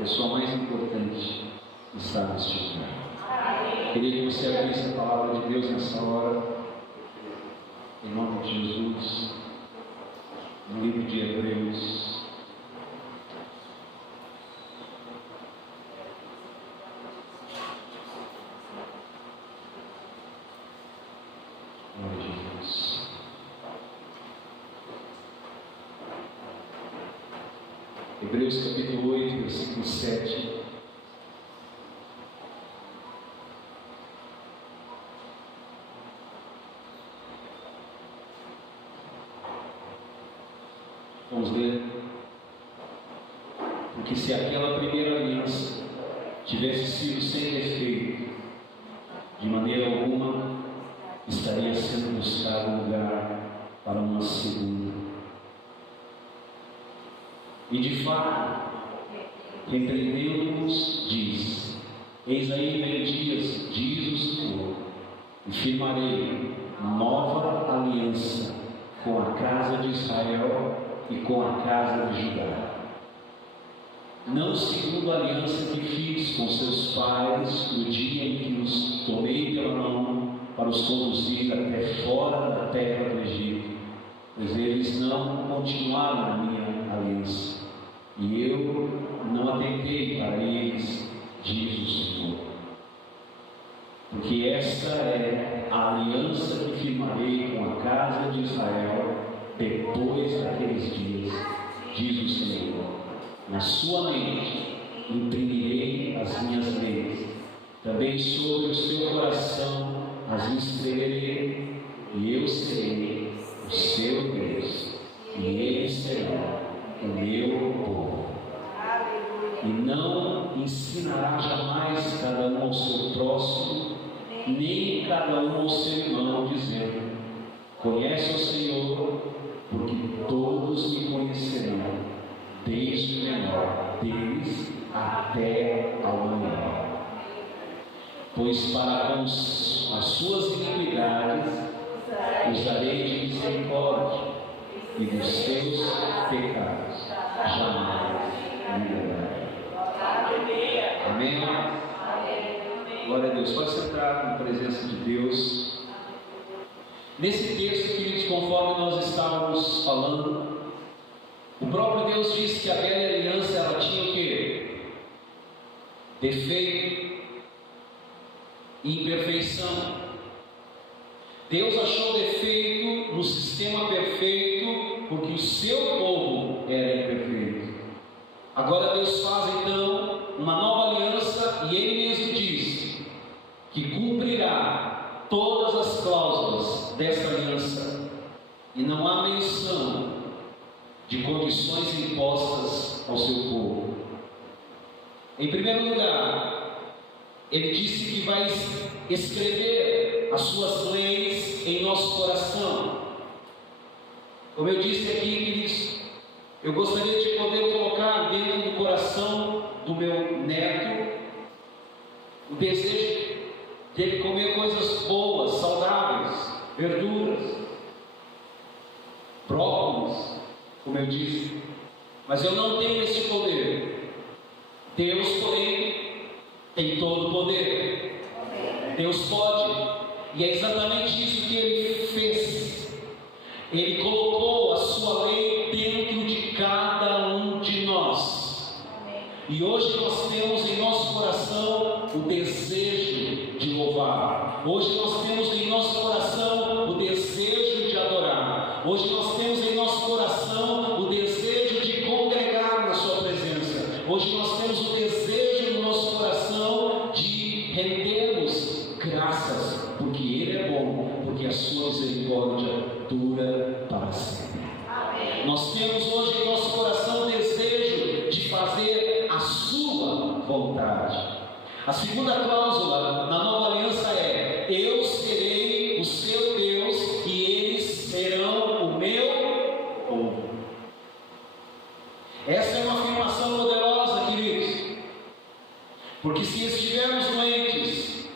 pessoa mais importante está neste lugar. Queria que você abrisse a palavra de Deus nessa hora, em nome de Jesus, no livro de Hebreus. Glória a Jesus. Hebreus capítulo 8, versículo 7. Vamos ler. Porque se aquela primeira aliança tivesse sido sem defeito, de maneira alguma estaria sendo buscado lugar para uma segunda. E de fato, repreendendo-nos, diz: eis aí vem dias, diz o Senhor, e firmarei nova aliança com a casa de Israel e com a casa de Judá, não segundo a aliança que fiz com seus pais no dia em que os tomei pela mão para os conduzir até fora da terra do Egito, pois eles não continuaram na minha aliança, e eu não atentei para eles, diz o Senhor. Porque esta é a aliança que firmarei com a casa de Israel depois daqueles dias, diz o Senhor. Na sua mente imprimirei as minhas leis, também sobre o seu coração as escreverei, e eu serei o seu Deus, e eles serão o meu povo. E não ensinará jamais cada um ao seu próximo, nem cada um ao seu irmão, dizendo: conhece o Senhor, porque todos me conhecerão, desde o menor deles até ao maior. Pois para com as suas iniquidades usarei de misericórdia, e dos seus pecados jamais me livrarei. Amém? Glória a Deus. Pode sentar na presença de Deus. Nesse texto, queridos, conforme nós estávamos falando, o próprio Deus disse que a velha aliança ela tinha o quê? Defeito e imperfeição. Deus achou defeito no sistema perfeito, porque o seu povo era imperfeito. Agora Deus faz então uma nova aliança, e Ele mesmo diz que cumprirá todas as cláusulas dessa aliança, e não há menção de condições impostas ao seu povo. Em primeiro lugar, Ele disse que vai escrever as suas leis em nosso coração. Como eu disse aqui, queridos, eu gostaria de poder colocar dentro do coração do meu neto o desejo de ele comer coisas boas, saudáveis, verduras, brócolis, como eu disse, mas eu não tenho esse poder. Deus, porém, tem todo o poder. Deus pode, e é exatamente isso que Ele fez. Ele colocou a sua lei dentro de cada um de nós. E hoje nós temos em nosso coração o desejo de louvar. Hoje nós temos em nosso coração o desejo de adorar. Hoje nós temos em nosso coração o desejo de congregar na sua presença. Hoje nós temos o desejo no nosso coração de rendermos graças, porque Ele é bom, porque a sua misericórdia dura para sempre. Amém. Nós temos hoje em nosso coração o desejo de fazer a sua vontade. A segunda cláusula na nova aliança é: eu serei o seu Deus e eles serão o meu povo. Essa é uma afirmação poderosa, queridos, porque se estivermos doentes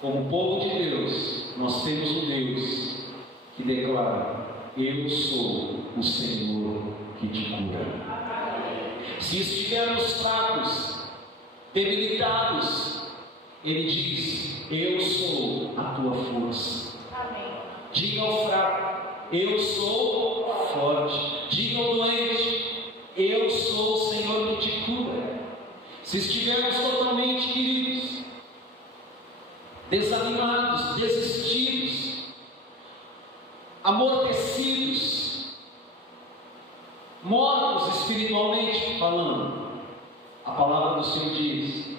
como povo de Deus, nós temos um Deus que declara: eu sou o Senhor que te cura. Se estivermos fracos, debilitados, Ele diz: eu sou a tua força. Amém. Diga ao fraco: eu sou forte. Diga ao doente: eu sou o Senhor que te cura. Se estivermos totalmente, queridos, desanimados, desistidos, amortecidos, mortos espiritualmente falando, a palavra do Senhor diz: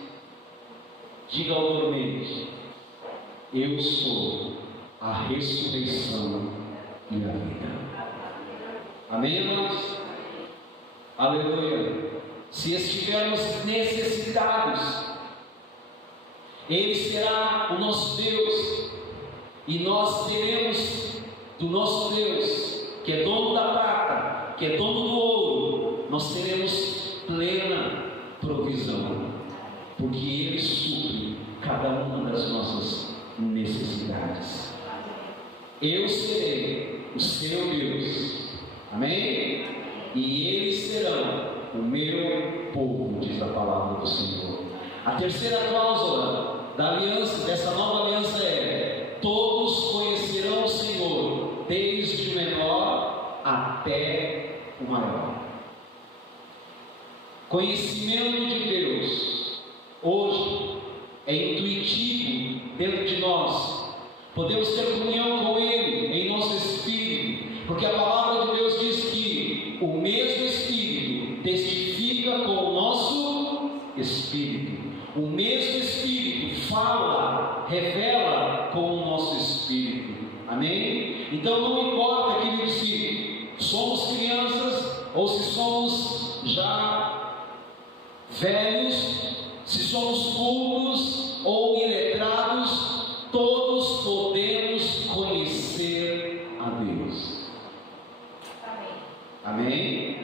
diga ao dormente: eu sou a ressurreição e a vida. Amém, irmãos? Aleluia. Se estivermos necessitados, Ele será o nosso Deus, e nós teremos do nosso Deus, que é dono da prata, que é dono do ouro, nós teremos plena provisão, porque Ele supre cada uma das nossas necessidades. Eu serei o seu Deus, amém? E eles serão o meu povo, diz a palavra do Senhor. A terceira cláusula da aliança, dessa nova aliança é: todos conhecerão o Senhor, desde o menor até o maior. Conhecimento de Deus hoje é intuitivo dentro de nós. Podemos ter comunhão com Ele em nosso espírito, porque a palavra de Deus diz que o mesmo Espírito testifica com o nosso espírito. O mesmo Espírito fala, revela com o nosso espírito. Amém? Então não importa, querido, se somos crianças ou se somos já velhos, se somos cultos ou iletrados, todos podemos conhecer a Deus. Amém?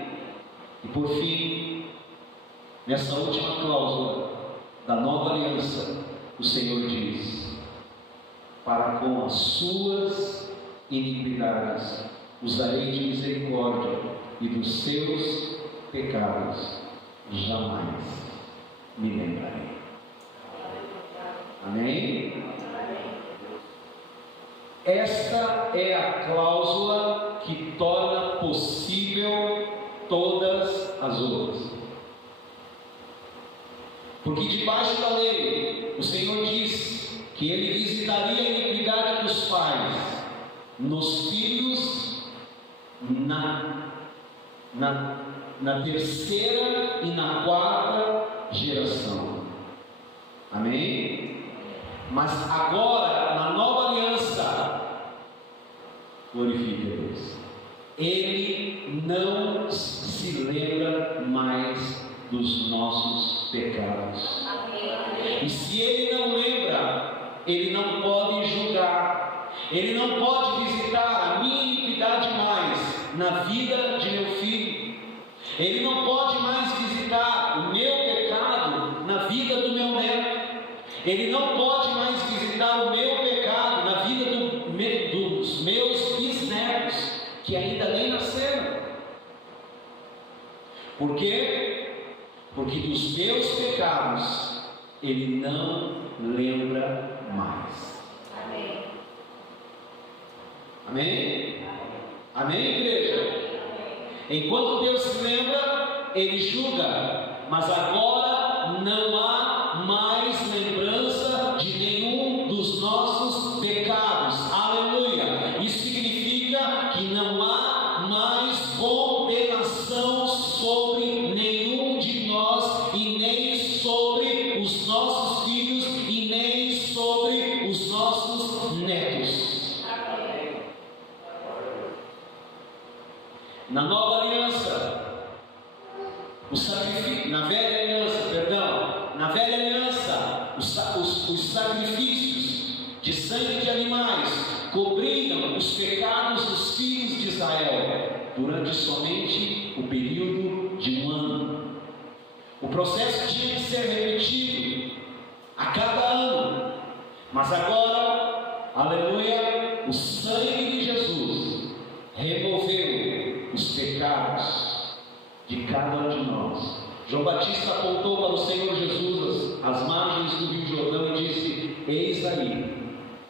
E por fim, nessa última cláusula da nova aliança, o Senhor diz: para com as suas iniquidades usarei de misericórdia, e dos seus pecados jamais me lembrarei. Amém? Esta é a cláusula que torna possível todas as outras. Porque debaixo da lei, o Senhor diz que Ele visitaria a iniquidade dos pais nos filhos na terceira e na quarta geração. Amém? Mas agora, na nova aliança, glorifique a Deus, Ele não se lembra mais dos nossos pecados. E se Ele não lembra, Ele não pode julgar, Ele não pode visitar a minha iniquidade mais na vida de meu filho, Ele não pode mais visitar o meu pecado na vida do meu neto, Ele não pode mais visitar o meu pecado na vida dos meus bisnetos, que ainda nem nasceram. Por quê? Porque dos meus pecados Ele não lembra mais. Amém? Amém? Amém, igreja? Enquanto Deus se lembra, Ele julga, mas agora não há mais lembrança de nenhum dos nossos pecados. Aleluia! Isso significa que não há mais condenação sobre nenhum de nós, e nem sobre os nossos filhos, e nem sobre os nossos netos. Na nova aliança, na velha aliança, os sacrifícios de sangue de animais cobriam os pecados dos filhos de Israel durante somente o período de um ano. O processo tinha que ser repetido a cada ano, mas agora, aleluia, o sangue de Jesus removeu os pecados de cada um de nós, João Batista apontou para o Senhor Jesus as margens do Rio Jordão e disse: eis aí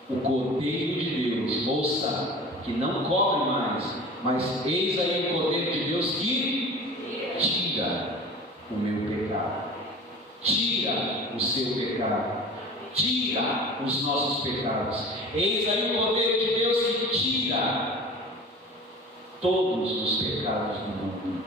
o Cordeiro de Deus, ouça, que não cobre mais, mas eis aí o Cordeiro de Deus que tira o meu pecado, tira o seu pecado, tira os nossos pecados. Eis aí o Cordeiro de Deus que tira todos os pecados do mundo.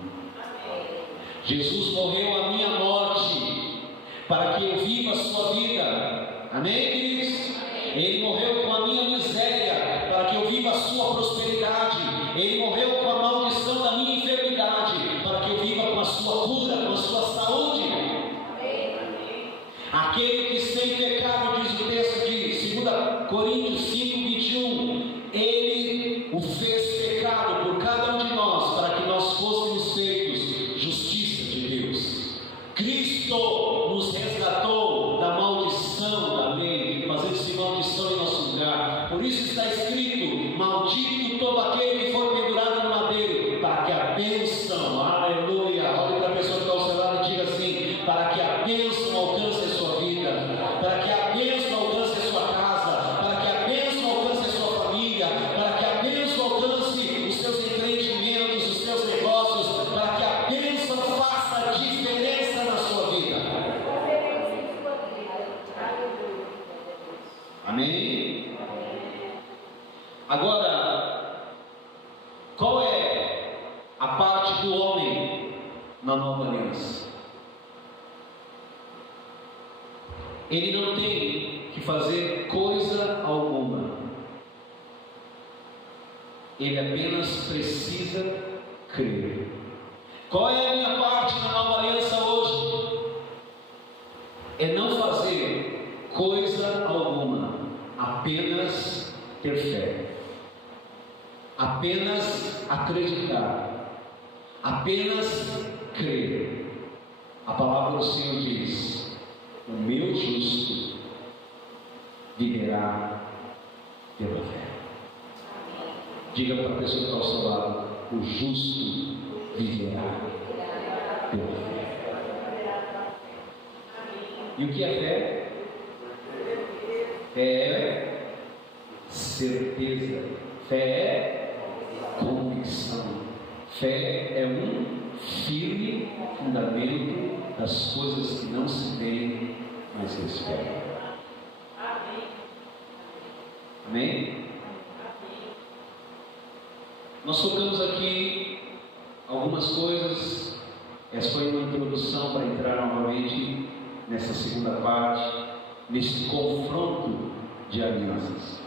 Jesus morreu a minha morte para que eu viva a sua vida. Amém, queridos? Ele morreu com a minha miséria para que eu viva a sua prosperidade. Ele morreu com a maldição da minha enfermidade para que eu viva com a sua cura, com a sua saúde. Aquele que sem pecado, diz o texto de 2 Coríntios 5:21, ele o fez pecado por cada um de nós para que nós fôssemos feitos justiça de Deus. Cristo nos resgatou da maldição da lei, fazendo-se maldição em nosso lugar. Por isso está escrito: maldito todo aquele que for pendurado no madeiro, para que a bênção, aleluia, olhe para a pessoa que está ao seu lado e diga assim: para que a bênção alcance a sua vida, para que a bênção alcance a sua casa, para que a bênção alcance a sua família, para que a bênção alcance os seus empreendimentos, os seus negócios, para que a bênção faça a diferença na sua vida. Amém? Agora, qual é a parte do homem na nova aliança? Ele não tem que fazer coisa alguma, ele apenas precisa crer. Qual é a minha parte na nova aliança hoje? É não fazer coisa alguma, apenas ter fé, apenas acreditar, apenas crer. A palavra do Senhor diz: o meu justo viverá pela fé. Diga para a pessoa que está ao seu lado: o justo viverá pela fé. E o que é fé? Fé é certeza, fé é convicção, fé é um firme fundamento das coisas que não se veem, mas se esperam. Amém? Nós tocamos aqui algumas coisas. Essa foi uma introdução para entrar novamente nessa segunda parte, nesse confronto de alianças.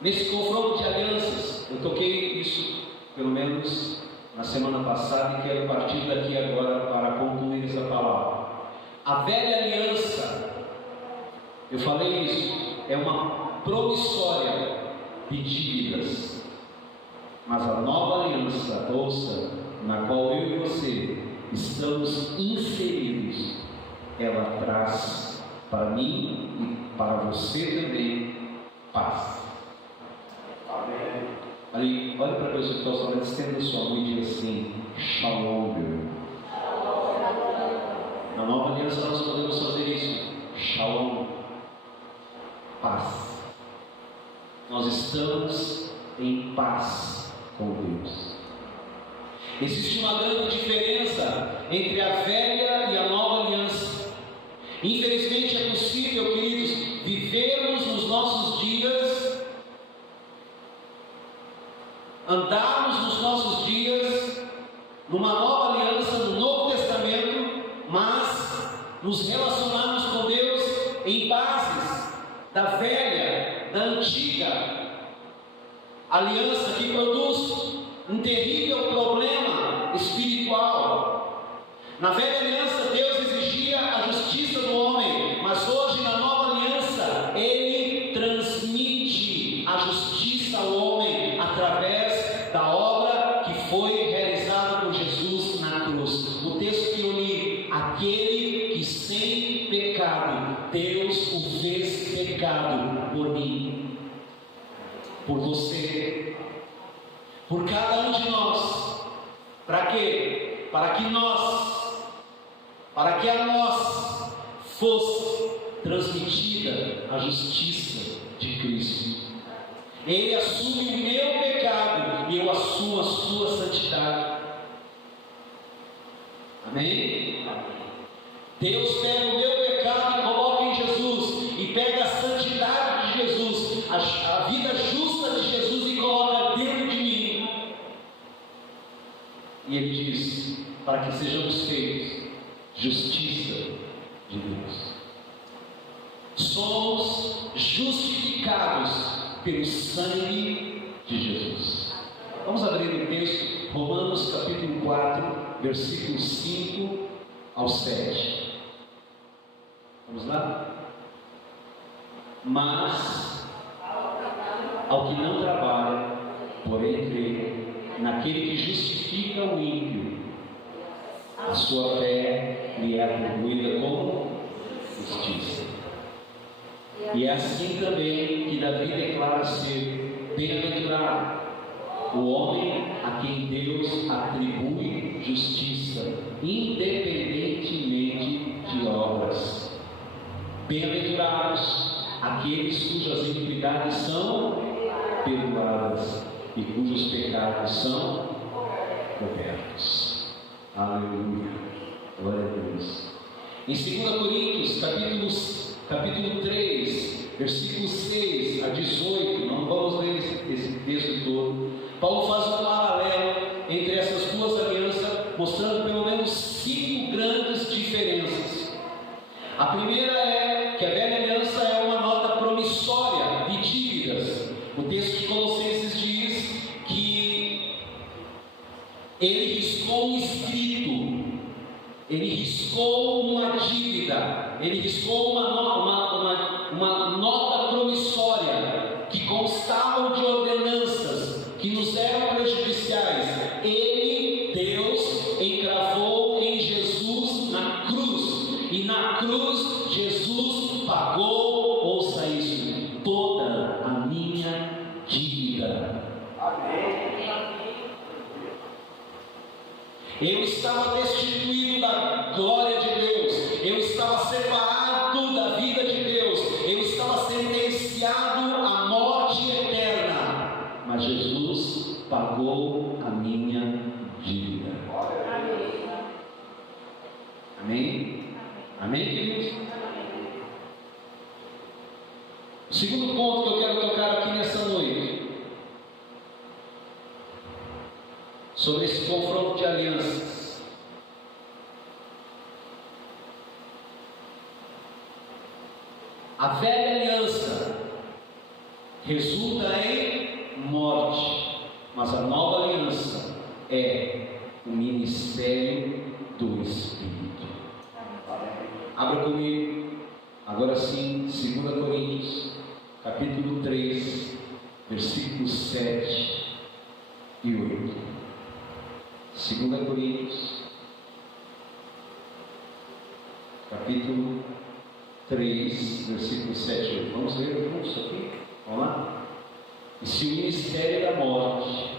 Nesse confronto de alianças, eu toquei isso pelo menos na semana passada e quero partir daqui agora para concluir essa palavra. A velha aliança, eu falei isso, é uma promissória de dívidas, mas a nova aliança, ouça, na qual eu e você estamos inseridos, ela traz para mim e para você também paz. Amém. Ali, olha para a pessoa que está ao seu lado, estenda sua mão e diga assim: Shalom, meu irmão. Na nova aliança nós podemos fazer isso. Shalom, paz. Nós estamos em paz com Deus. Existe uma grande diferença entre a velha e a nova aliança. Infelizmente é possível, queridos, vivermos nos nossos dias, andarmos nos nossos dias numa nova aliança, no Novo Testamento, mas nos relacionarmos com Deus em bases da velha, da antiga aliança, que produz um terrível problema espiritual. Na velha aliança Deus exigia a justiça do homem, mas hoje na nova aliança Ele transmite a justiça ao homem através da obra que foi realizada por Jesus na cruz. O texto que eu li: aquele que sem pecado Deus o fez pecado por mim, por você, por cada um de nós. Para quê? para que a nós fosse transmitida a justiça de Cristo. Ele assume o meu pecado e eu assumo a sua santidade. Amém? Deus pega o meu pecado e coloca em Jesus, e pega a santidade de Jesus, a vida justa de Jesus, e coloca dentro de mim. E Ele diz, para que sejamos feitos justiça de Deus. Somos justificados pelo sangue de Jesus. Vamos abrir o texto, Romanos capítulo 4, versículos 5 ao 7. Vamos lá? Mas ao que não trabalha, porém crê naquele que justifica o ímpio, a sua fé lhe é atribuída como justiça. E é assim também que Davi declara ser bem-aventurado o homem a quem Deus atribui justiça, independentemente de obras. Bem-aventurados aqueles cujas iniquidades são perdoadas e cujos pecados são cobertos. Aleluia, glória a Deus. Em 2 Coríntios, capítulo 3, versículos 6 a 18, não vamos ler esse texto todo. Paulo faz um paralelo entre essas duas alianças, mostrando pelo menos 5 grandes diferenças. A primeira é que a velha aliança é uma nota promissória de dívidas. O texto de Colossenses diz que ele riscou um escrito, ele riscou uma dívida, ele riscou uma nota promissória que constavam de ordenanças que nos eram prejudiciais. Ele, Deus, encravou em Jesus na cruz, e na cruz Jesus pagou, ouça isso, toda a minha dívida. Amém. Eu estava destituído da glória de Deus, eu estava separado da vida de Deus, eu estava sentenciado à morte eterna, mas Jesus pagou a minha dívida. Amém? Amém, queridos? O segundo ponto que eu quero tocar aqui nessa noite, sobre esse confronto de alianças. A velha aliança resulta em morte, mas a nova aliança é o ministério do Espírito. Abra comigo, agora sim, 2 Coríntios, capítulo 3, versículos 7 e 8. 2 Coríntios, capítulo 3, versículos 7 e 8. Vamos ler juntos aqui? Vamos lá? E se o ministério da morte,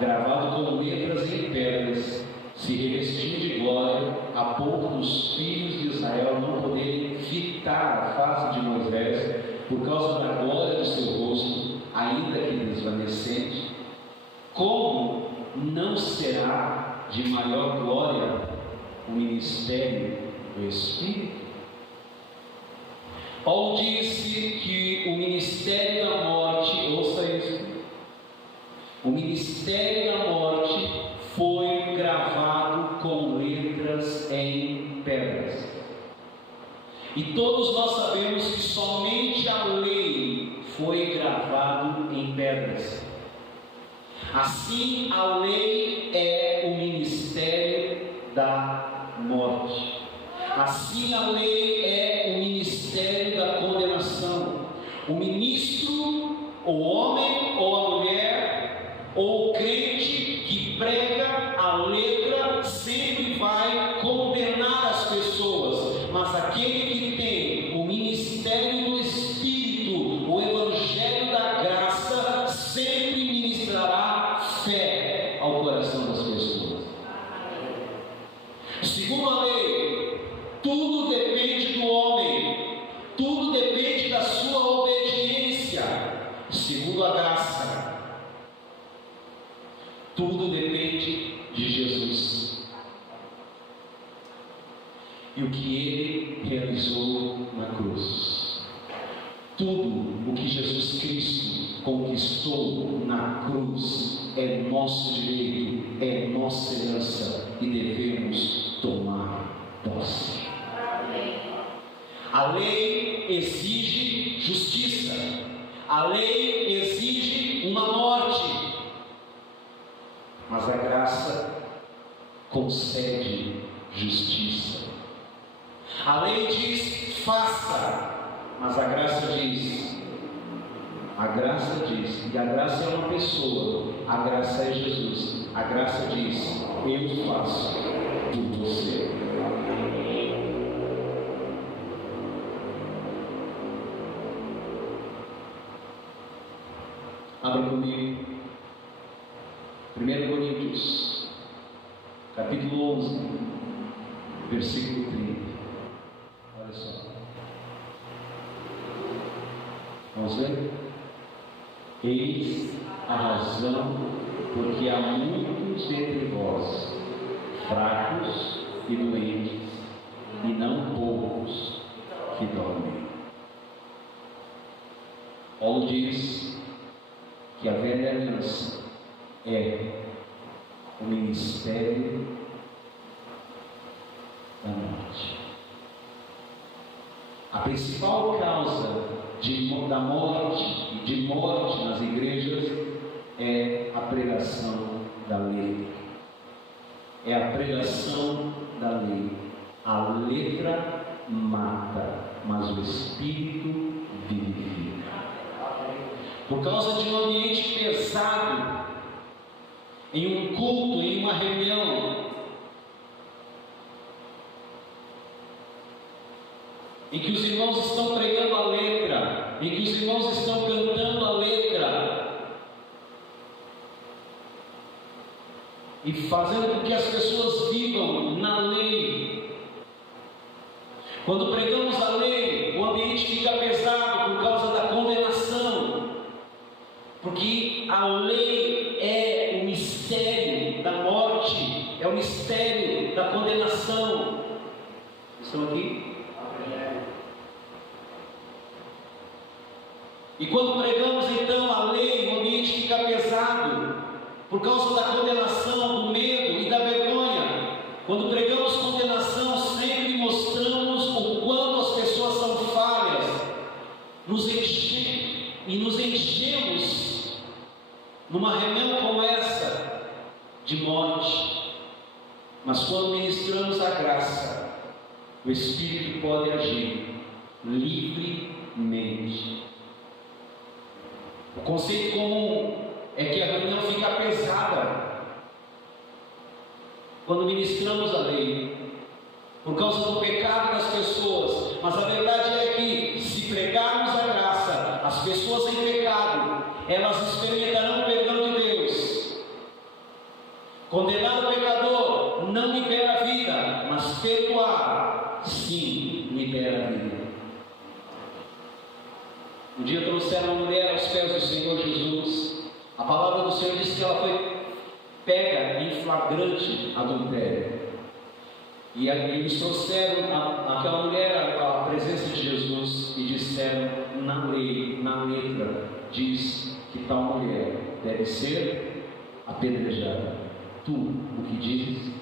gravado com letras em pedras, se revestiu de glória, a ponto dos filhos de Israel não poderem fitar a face de Moisés, por causa da glória do seu rosto, ainda que desvanecente, como não será de maior glória o ministério do Espírito? Paulo disse que o ministério da morte, ouça isso, o ministério da morte foi gravado com letras em pedras. E todos nós sabemos que somente a lei foi gravada em pedras. Assim, a lei é o ministério da morte. Assim, a lei é o ministério da condenação. O ministro, o homem ou a mulher, ou o crente que prega a letra, sempre vai condenar as pessoas. Mas aquele que tem o ministério do Espírito, o evangelho da graça, sempre ministrará fé ao coração das pessoas. Segundo a lei, tudo depende do homem, tudo depende da sua obediência. Segundo a graça, tudo depende de Jesus e o que Ele realizou na cruz. Tudo o que Jesus Cristo conquistou na cruz é nosso direito, é nossa herança e devemos tomar posse. A lei exige justiça, a lei exige uma morte, mas a graça concede justiça. A lei diz faça, mas a graça diz, e a graça é uma pessoa, a graça é Jesus, a graça diz, eu faço por você. Abra comigo, 1 Coríntios, capítulo 11, versículo 30. Olha só. Vamos ver? Eis a razão porque há muitos entre vós, fracos e doentes, e não poucos que dormem. Paulo diz que a velha aliança é o ministério da morte. A principal causa da morte e de morte nas igrejas é a pregação da lei. É a pregação da lei. A letra mata, mas o Espírito vivifica. Por causa de um ambiente pesado, em um culto, em uma reunião, em que os irmãos estão pregando a letra, em que os irmãos estão cantando a letra, e fazendo com que as pessoas vivam na lei. Quando pregamos a lei, o ambiente fica pesado por causa da condenação, porque a lei é o mistério da morte, é o mistério da condenação. Estão aqui? E quando pregamos então a lei, o ambiente fica pesado por causa da condenação, do medo e da vergonha. Quando pregamos condenação, sempre mostramos o quanto as pessoas são falhas, nos enchemos numa reunião como essa de morte. Mas quando ministramos a graça, o Espírito pode agir livremente. O conceito comum é que a reunião fica pesada quando ministramos a lei, por causa do pecado das pessoas. Mas a verdade é que, se pregarmos a graça, as pessoas em pecado, elas experimentarão o perdão de Deus. Condenar o pecador não libera a vida, mas perdoar, sim, libera a vida. Um dia trouxeram uma mulher aos pés do Senhor Jesus. A palavra do Senhor diz que ela foi pega em flagrante adultério. E eles trouxeram aquela mulher à presença de Jesus e disseram: na lei, na letra, diz que tal mulher deve ser apedrejada. Tu o que dizes?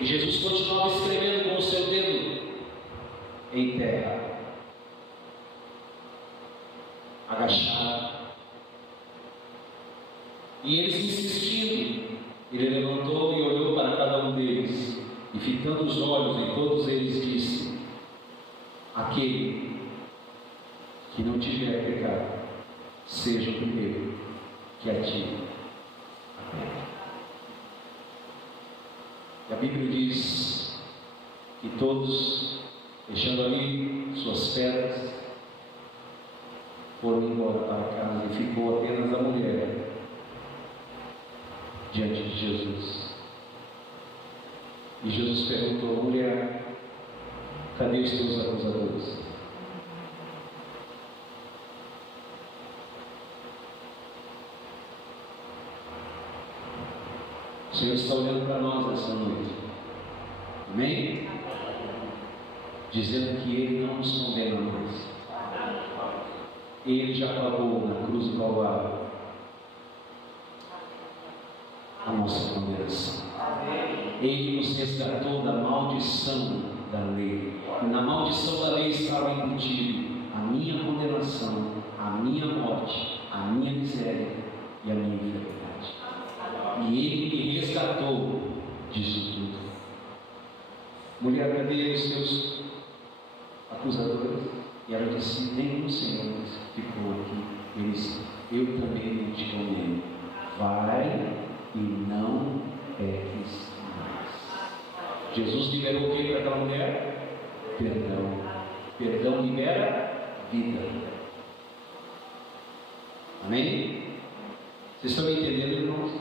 E Jesus continuava escrevendo com o seu dedo em terra, agachado. E eles insistindo, ele levantou e olhou para cada um deles, e fitando os olhos em todos eles, disse: aquele que não tiver pecado, seja o primeiro que atire a pedra. E a Bíblia diz que todos, deixando ali suas pedras, foram embora para casa, e ficou apenas a mulher diante de Jesus. E Jesus perguntou: mulher, cadê os teus acusadores? O Senhor está olhando para nós essa noite. Amém? Dizendo que Ele não nos condena mais. Ele já pagou na cruz do Calvário a nossa condenação. Ele nos resgatou da maldição da lei. E na maldição da lei estava embutido a minha condenação, a minha morte, a minha miséria e a minha enfermidade. E Ele me resgatou disso tudo. Mulher, cadê os seus acusadores? E ela disse: nenhum, Senhor, ficou aqui. Ele disse: eu também não te condeno. Vai e não peques mais. Jesus liberou o que para aquela mulher? Perdão. Perdão libera vida. Amém? Vocês estão me entendendo, irmãos?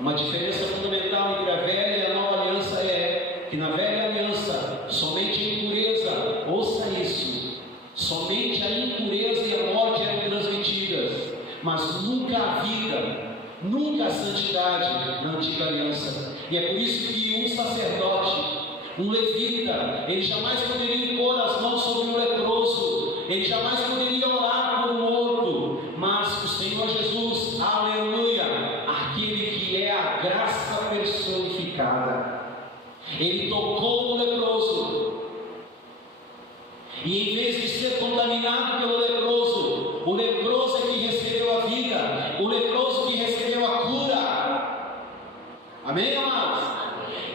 Uma diferença fundamental entre a velha e a nova aliança é que na velha aliança somente a impureza, ouça isso, somente a impureza e a morte eram transmitidas, mas nunca a vida, nunca a santidade na antiga aliança. E é por isso que um sacerdote, um levita, ele jamais poderia impor as mãos sobre o leproso, ele jamais poderia orar por um morto, mas o Senhor Jesus, aleluia, aquele que é a graça personificada, ele tocou no leproso, e em vez de ser contaminado pelo leproso, o leproso é que recebeu a vida, o leproso que recebeu a cura. Amém, amados?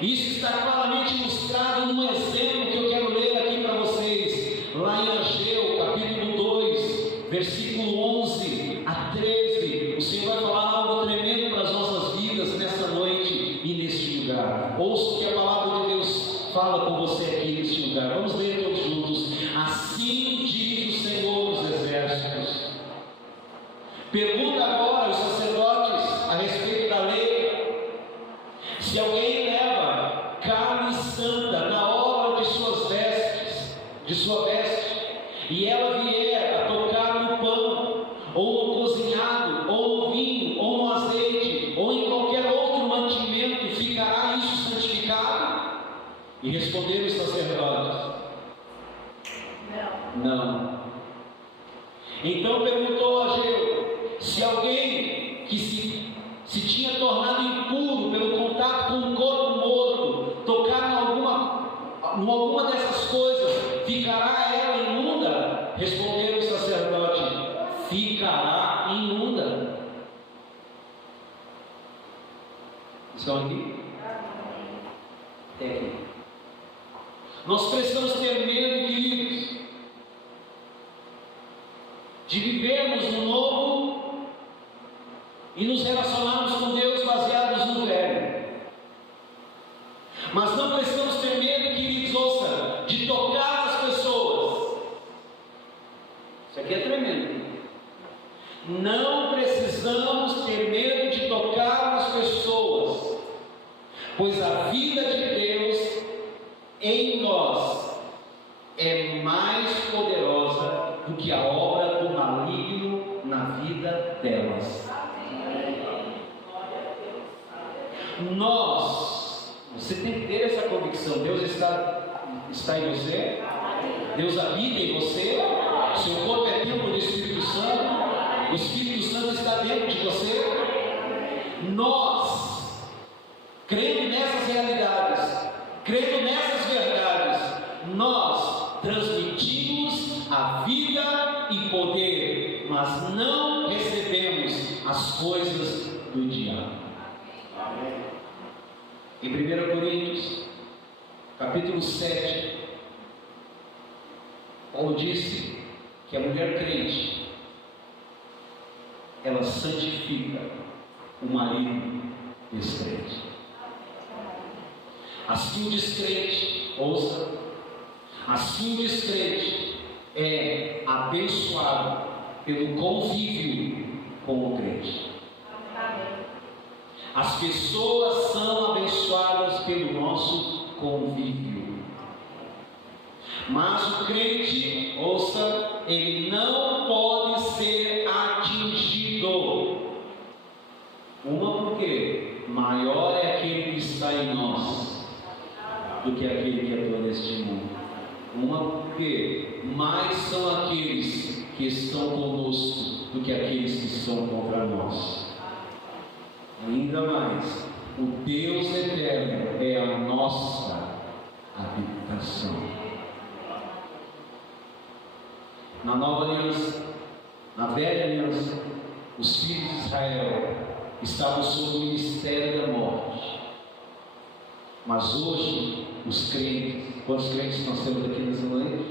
Isso está claramente ilustrado num exemplo que eu quero ler aqui para vocês, lá em Ageu, capítulo 2, versículo 11 a 13. O Senhor vai falar algo tremendo para as nossas vidas nessa noite e neste lugar. Ouça o que a palavra de Deus fala com você aqui neste lugar. Vamos ler todos juntos. Assim diz o Senhor dos Exércitos. Pergunta agora aos sacerdotes a respeito da lei: se alguém leva carne santa na hora de suas vestes, de sua veste, e ela vier a tocar no pão, ou no cozinhado, ou no vinho, ou no azeite, ou em qualquer outro mantimento, ficará isso santificado? E responderam os sacerdotes: não. Então perguntou a Ageu: se alguém que se tinha tornado impuro pelo contato com um corpo morto tocar em alguma dessas coisas, ficará ela imunda? Responderam os sacerdotes: ficará imunda. Estão aqui? Até aqui. Nós precisamos ter medo, queridos, de vivermos no novo e nos relacionarmos com Deus baseados no velho. Mas não precisamos ter medo, queridos, ouça, de tocar as pessoas. Isso aqui é tremendo. Não precisamos ter medo de tocar as pessoas, pois a vida de Deus em nós é mais poderosa do que a obra do maligno na vida delas. Você tem que ter essa convicção. Deus está em você, Deus habita em você, seu corpo é templo do Espírito Santo, o Espírito Santo está dentro de você. Nós, crendo nessas realidades, crendo nessas verdades, nós transmitimos a vida e poder, mas não recebemos as coisas do diabo. Em 1 Coríntios, capítulo 7, Paulo disse que a mulher crente, ela santifica o marido descrente. Assim o descrente, ouça, assim o descrente é abençoado pelo convívio com o crente. As pessoas são abençoadas pelo nosso convívio. Mas o crente, ouça, ele não pode ser atingido. Uma, porque maior é aquele que está em nós do que aquele que atua neste mundo. Uma, porque mais são aqueles que estão conosco do que aqueles que estão contra nós. Ainda mais, o Deus eterno é a nossa habitação. Na nova aliança, na velha aliança, os filhos de Israel estavam sob o ministério da morte. Mas hoje, os crentes, quantos crentes nós temos aqui nessa noite?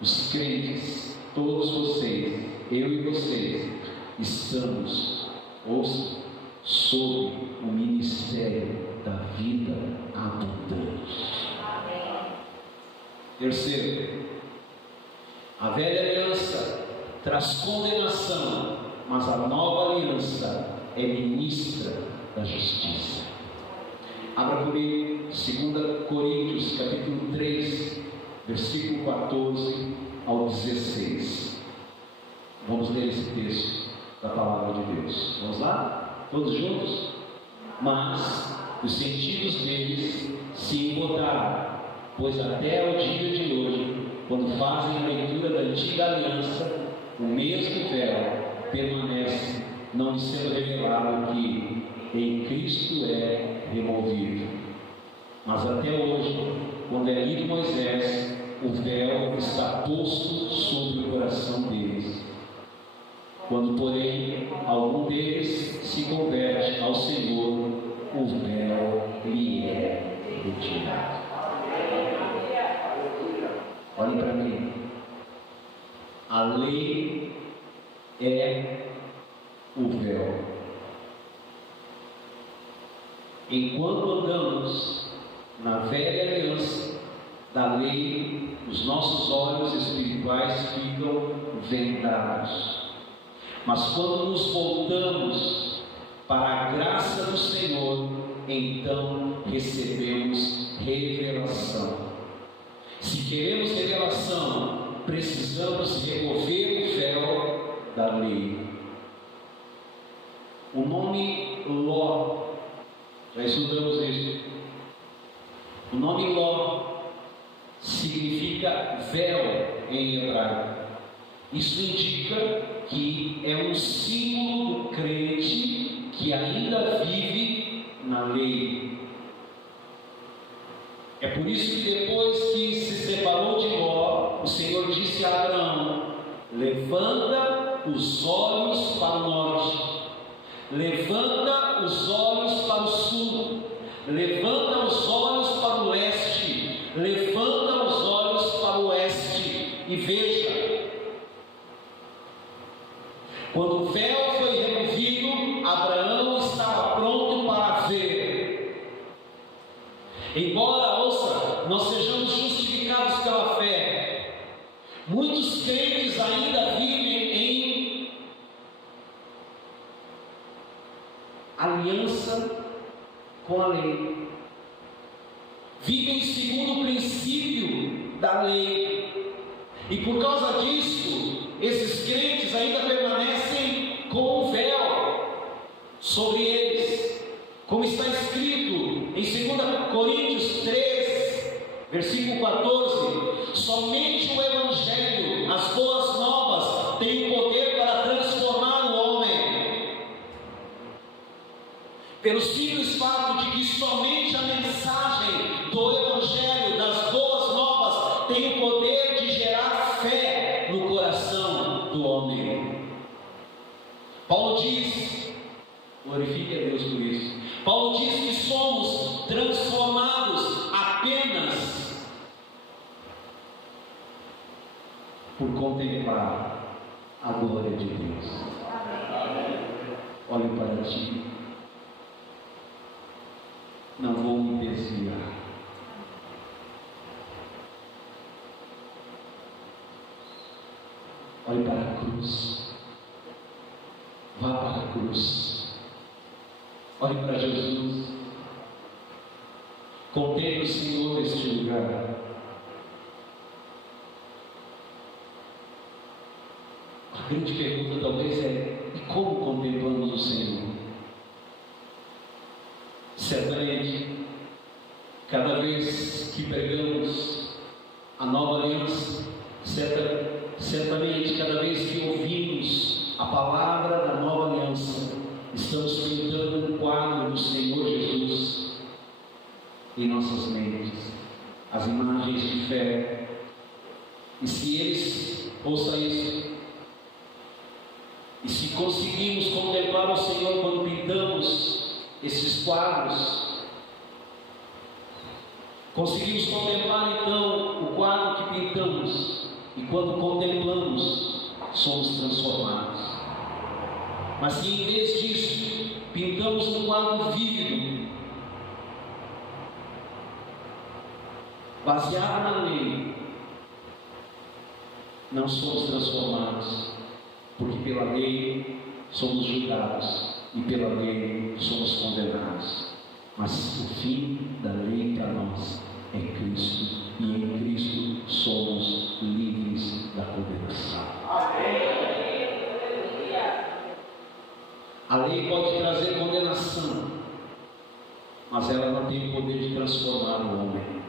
Os crentes, todos vocês, eu e vocês, estamos, ouça, sob o ministério da vida abundante. Terceiro, a velha aliança traz condenação, mas a nova aliança é ministra da justiça. Abra comigo 2 Coríntios capítulo 3, versículo 14 ao 16. Vamos ler esse texto da palavra de Deus. Vamos lá? Todos juntos? Mas os sentidos deles se embotaram, pois até o dia de hoje, quando fazem a leitura da antiga aliança, o mesmo véu permanece, não sendo revelado que em Cristo é removido. Mas até hoje, quando é lido Moisés, o véu está posto sobre o coração deles. Quando, porém, algum deles se converte ao Senhor, o véu lhe é retirado. Olhem para mim. A lei é o véu. Enquanto andamos na velha aliança da lei, os nossos olhos espirituais ficam vendados. Mas quando nos voltamos para a graça do Senhor, então recebemos revelação. Se queremos revelação, precisamos remover o véu da lei. O nome Ló, já estudamos isso. O nome Ló significa véu em hebraico. Isso indica que é um símbolo do crente que ainda vive na lei. É por isso que depois que se separou de Ló, o Senhor disse a Abraão: levanta os olhos para o norte, levanta os olhos para o sul, levanta os olhos para o leste, levanta os olhos para o oeste, e veja, quando o véu foi removido, Abraão estava pronto para ver. Embora, ouça, nós sejamos justificados pela fé, muitos crentes ainda vivem em aliança com a lei, vivem segundo o princípio da lei, e por causa disso, esses crentes ainda permanecem com o véu sobre eles, como está escrito em 2 Coríntios 3, versículo 14: somente o Evangelho, as boas novas, tem o poder para transformar o homem, pelo simples fato de que somente a mensagem do Evangelho, das boas novas, tem o poder de gerar fé no coração do homem. Paulo diz, glorifique a Deus por isso, Paulo diz que somos transformados apenas por contemplar a glória de Deus. Olhe para ti, não vou me desviar. Olhe para a cruz, vá para a cruz, olhe para Jesus, Contemple o Senhor neste lugar. A grande pergunta talvez é: e como contemplamos o Senhor? Certamente, cada vez que pregamos a nova aliança, certamente cada vez que ouvimos a palavra da nova aliança, estamos pintando um quadro do Senhor Jesus em nossas mentes, as imagens de fé. E se eles, ouça isso, e se conseguimos contemplar o Senhor quando pintamos esses quadros, conseguimos contemplar então o quadro que pintamos, e quando contemplamos, somos transformados. Mas se em vez disso, pintamos um quadro vívido, baseado na lei, não somos transformados, porque pela lei somos julgados e pela lei somos condenados. Mas o fim da lei para nós é Cristo, e em Cristo somos livres da condenação. A lei pode trazer condenação, mas ela não tem o poder de transformar o homem.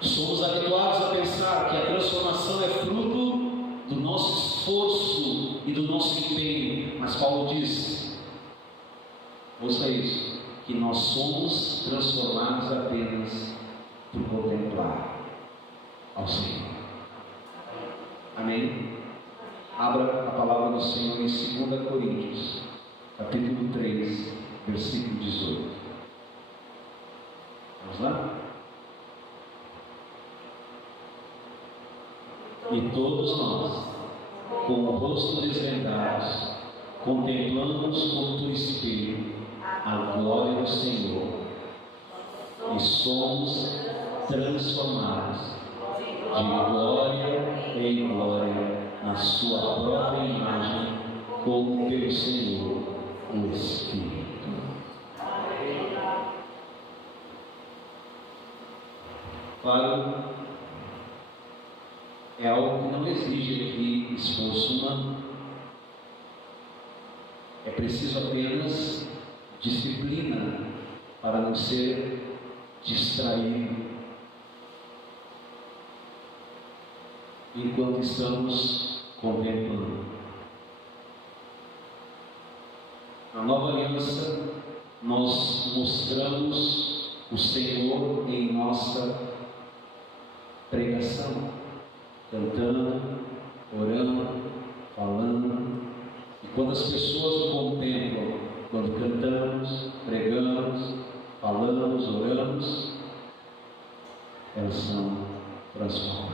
Somos habituados a pensar que a transformação é fruto do nosso esforço e do nosso empenho, mas Paulo diz, ouça isso, que nós somos transformados apenas por contemplar ao Senhor. Amém? Abra a palavra do Senhor em 2 Coríntios, capítulo 3, versículo 18. Vamos lá? E todos nós, com o rosto desvendados, contemplamos como por espelho a glória do Senhor, e somos transformados de glória em glória na sua própria imagem, como pelo Senhor o Espírito. Claro, é algo que não exige aqui esforço humano. É preciso apenas disciplina para não ser distraído enquanto estamos contemplando. Na nova aliança, nós mostramos o Senhor em nossa pregação, cantando, orando, falando. E quando as pessoas o contemplam, quando cantamos, pregamos, falamos, oramos, elas são transformadas.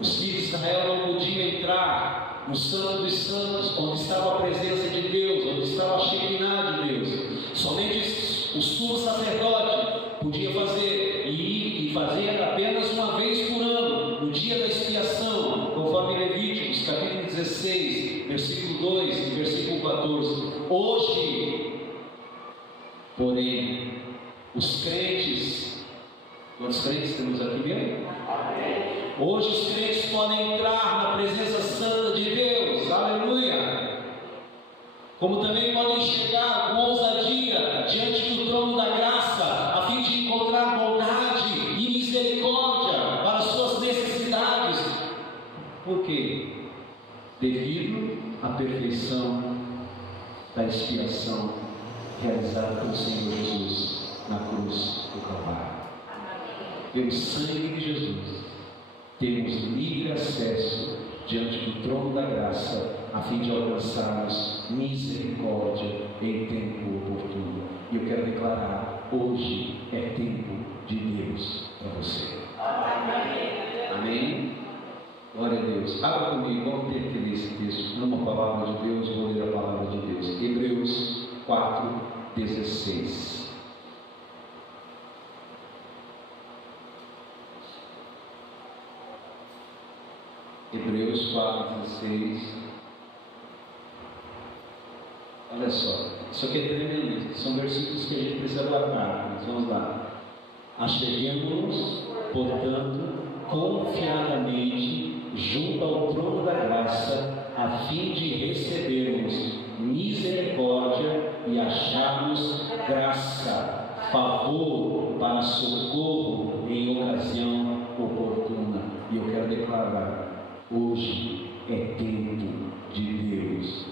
Os filhos de Israel não podiam entrar no Santo dos Santos, onde estava a presença de Deus, onde estava a Shekinah de Deus. Somente o sumo sacerdote podia fazer, e fazer apenas uma vez por ano, no dia da expiação, conforme Levíticos, capítulo 16, versículo 2 e versículo 14. Hoje, porém, os crentes, quantos crentes temos aqui mesmo? Hoje os crentes podem entrar na presença santa de Deus, aleluia, como também podem chegar com ousadia diante do trono da graça, a fim de encontrar bondade e misericórdia para as suas necessidades. Por quê? Devido à perfeição da expiação realizada pelo Senhor Jesus na cruz do Calvário. Pelo sangue de Jesus, temos livre acesso diante do trono da graça, a fim de alcançarmos misericórdia em tempo oportuno. E eu quero declarar: hoje é tempo de Deus para você. Amém? Amém? Glória a Deus. Abra comigo, vamos ter que ler esse texto. Numa palavra de Deus, vou ler a palavra de Deus. Hebreus 4:16. Hebreus 4:16. Olha só, isso aqui é tremendo. São versículos que a gente precisa guardar. Mas vamos lá. Acheguemo-nos, portanto, confiadamente junto ao trono da graça, a fim de recebermos misericórdia e acharmos graça, favor para socorro em ocasião oportuna. E eu quero declarar: hoje é tempo de Deus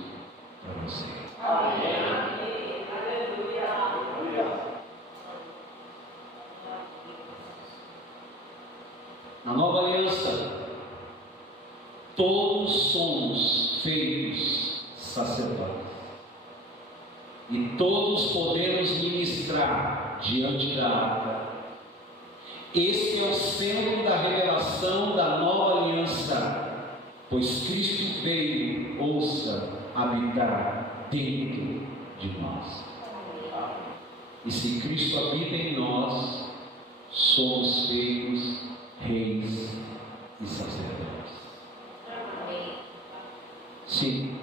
para você. Amém. Na nova aliança, todos somos feitos sacerdotes, e todos podemos ministrar diante da arca. Esse é o centro da revelação da nova aliança, pois Cristo veio, ouça, habitar dentro de nós. E se Cristo habita em nós, somos feitos reis e sacerdotes. Sim.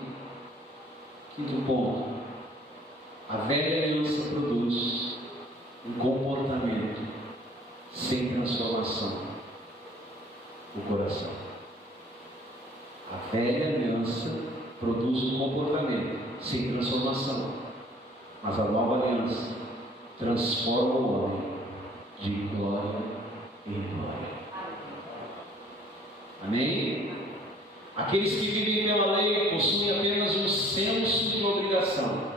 Quinto ponto: a velha aliança produz um comportamento sem transformação do coração. A velha aliança produz um comportamento sem transformação, mas a nova aliança transforma o homem de glória em glória. Amém? Aqueles que vivem pela lei possuem apenas um senso de obrigação,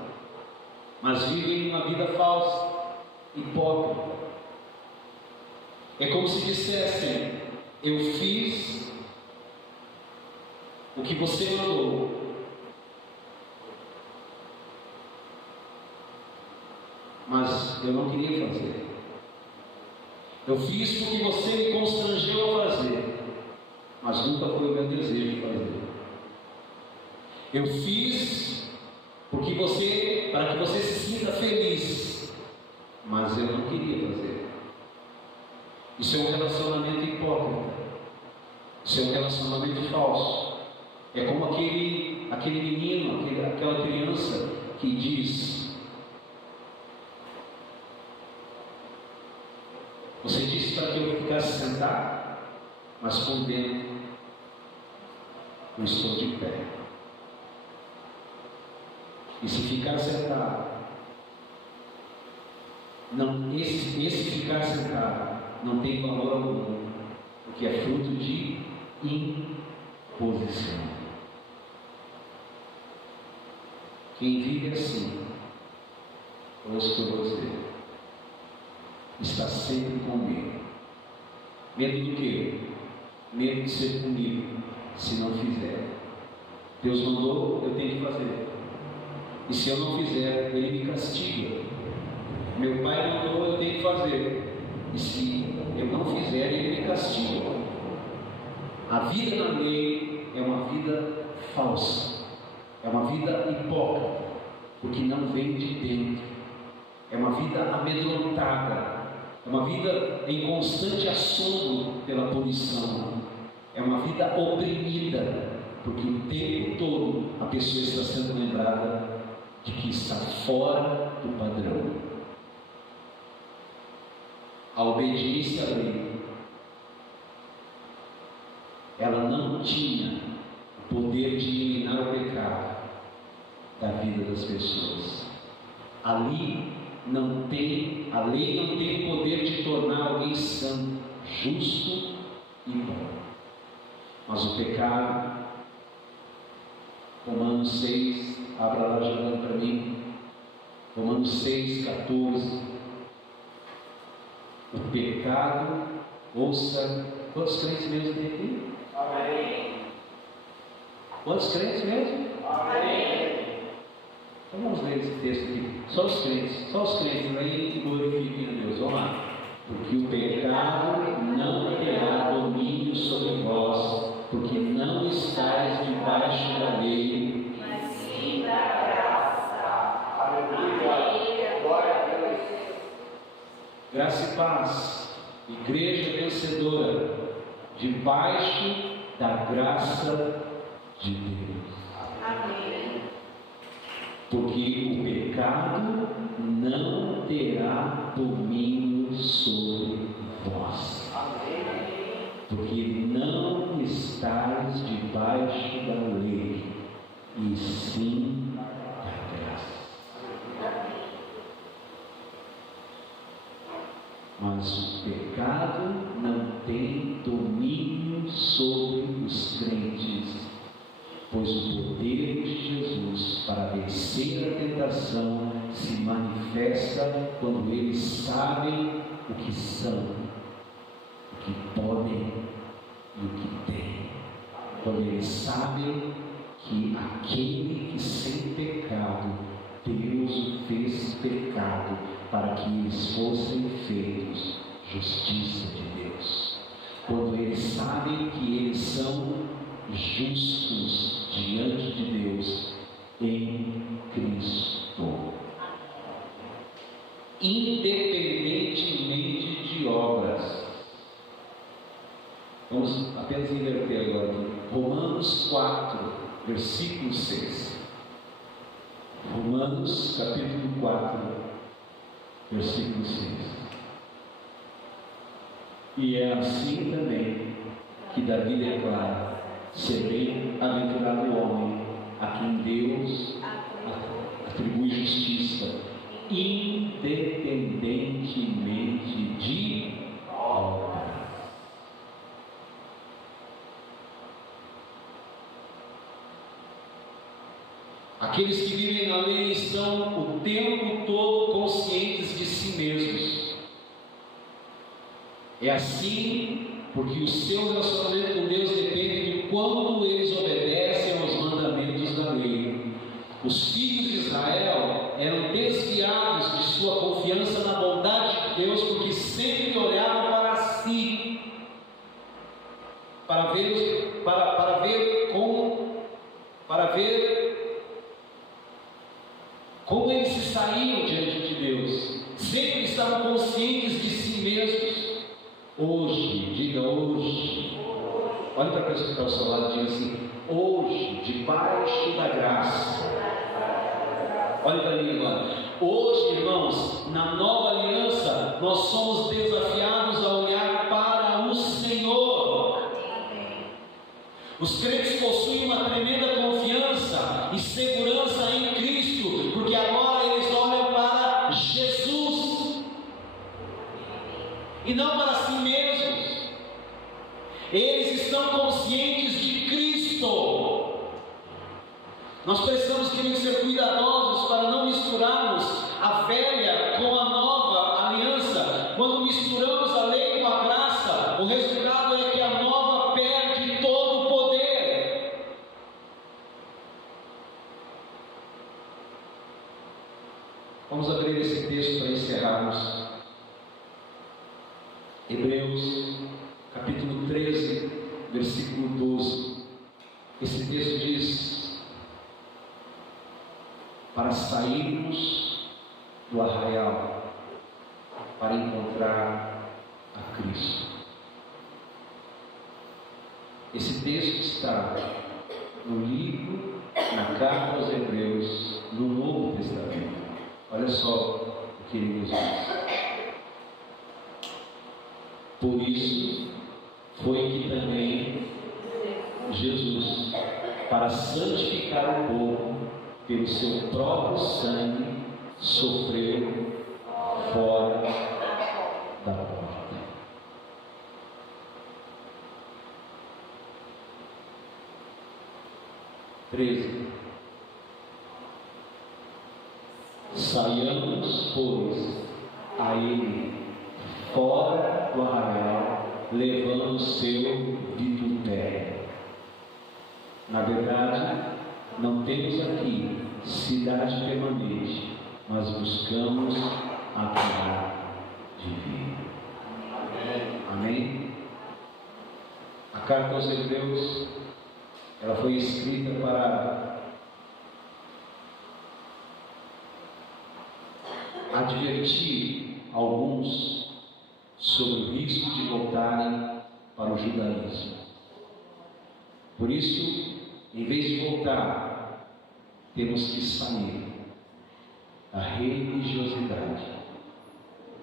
mas vivem uma vida falsa, hipócrita. É como se dissessem: eu fiz o que você mandou, mas eu não queria fazer. Eu fiz porque você me constrangeu a fazer, mas nunca foi o meu desejo de fazer. Eu fiz para que você se sinta feliz, mas eu não queria fazer. Isso é um relacionamento hipócrita. Isso é um relacionamento falso. É como aquele menino, aquela criança que diz: você disse para que eu ficasse sentado, mas por dentro eu estou de pé. E se ficar sentado, esse ficar sentado não tem valor algum, porque é fruto de imposição. Quem vive assim, ouça por você, está sempre com medo. Medo do quê? Medo de ser punido se não fizer. Deus mandou, eu tenho que fazer. E se eu não fizer, Ele me castiga. Meu pai mandou, eu tenho que fazer. E se eu não fizer, Ele me castiga. A vida na lei é uma vida falsa, é uma vida hipócrita, porque não vem de dentro. É uma vida amedrontada, é uma vida em constante assombro pela punição, é uma vida oprimida, porque o tempo todo a pessoa está sendo lembrada de que está fora do padrão. A obediência à lei, ela não tinha o poder de eliminar o pecado da vida das pessoas. A lei não tem o poder de tornar alguém santo, justo e bom. Mas o pecado, Romanos 6, abra lá jogando para mim, Romanos 6, 14. O pecado, ouça, quantos crentes mesmo tem aqui? Amém. Quantos crentes mesmo? Amém. Então vamos ler esse texto aqui. Só os crentes aí glorifiquem a Deus. Vamos lá. Porque o pecado não terá domínio sobre vós, porque não estáis debaixo da lei, mas sim da graça. Aleluia. Glória a Deus. Graça e paz. Igreja vencedora, debaixo da graça de Deus. Amém. Porque o pecado não terá domínio sobre mas o pecado não tem domínio sobre os crentes, pois o poder de Jesus para vencer a tentação se manifesta quando eles sabem o que são, o que podem e o que têm. Quando eles sabem que aquele que sem pecado, Deus o fez pecado para que eles fossem feitos justiça de Deus. Quando eles sabem que eles são justos diante de Deus em Cristo, independentemente de obras. Vamos apenas inverter agora aqui. Romanos 4, versículo 6. Romanos capítulo 4, versículo 6. E é assim também que Davi declara: ser bem-aventurado o homem a quem Deus atribui justiça, independentemente de obras. Aqueles que vivem na lei estão o tempo todo conscientes de si mesmos. É assim porque o seu relacionamento com Deus depende de quanto eles obedecem aos mandamentos da lei. Os filhos de Israel eram desviados de sua confiança na bondade de Deus, porque sempre olhavam para si, para ver como eles se saíam diante de Deus. Sempre estavam conscientes de si mesmos. Hoje, diga hoje. Olha para a pessoa que está ao seu lado e diga assim: hoje, debaixo da graça. Olha para mim agora. Hoje, irmãos, na nova aliança, nós somos desafiados a olhar para o Senhor. Os crentes possuem uma tremenda confiança e segurança em Cristo, porque agora eles olham para Jesus e não para si mesmos. Eles estão conscientes de Cristo. Nós precisamos, queridos, ser cuidadosos para não misturarmos a velha com a nova aliança. Quando misturamos a lei com a graça, o resultado é que a nova perde todo o poder. Vamos abrir esse texto para encerrarmos. Hebreus capítulo 13, versículo 12. Esse texto diz: para sairmos do arraial, para encontrar a Cristo. Esse texto está no livro, na carta aos Hebreus, no Novo Testamento. Olha só o que ele nos diz. Por isso foi que também Jesus, para santificar o povo, pelo seu próprio sangue, sofreu fora da porta. (13) Saiamos, pois, a ele fora do arraial, levando o seu vitupério. Na verdade, não temos aqui cidade permanente, mas buscamos a terra de vida. Amém? A carta aos Hebreus, ela foi escrita para advertir alguns sobre o risco de voltarem para o judaísmo. Por isso, em vez de voltar, temos que sair da religiosidade.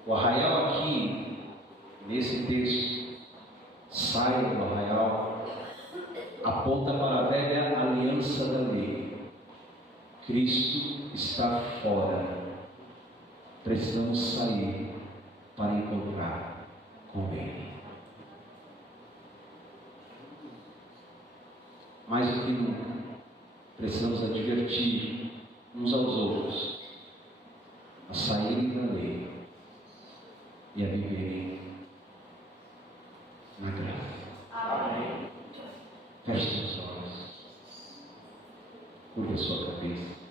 O arraial aqui, nesse texto, saia do arraial, aponta para a velha aliança da lei. Cristo está fora. Precisamos sair para encontrar com Ele. Mais do que nunca, precisamos advertir uns aos outros a saírem da lei e a viverem na graça. Amém. Feche seus olhos. Curva a sua cabeça.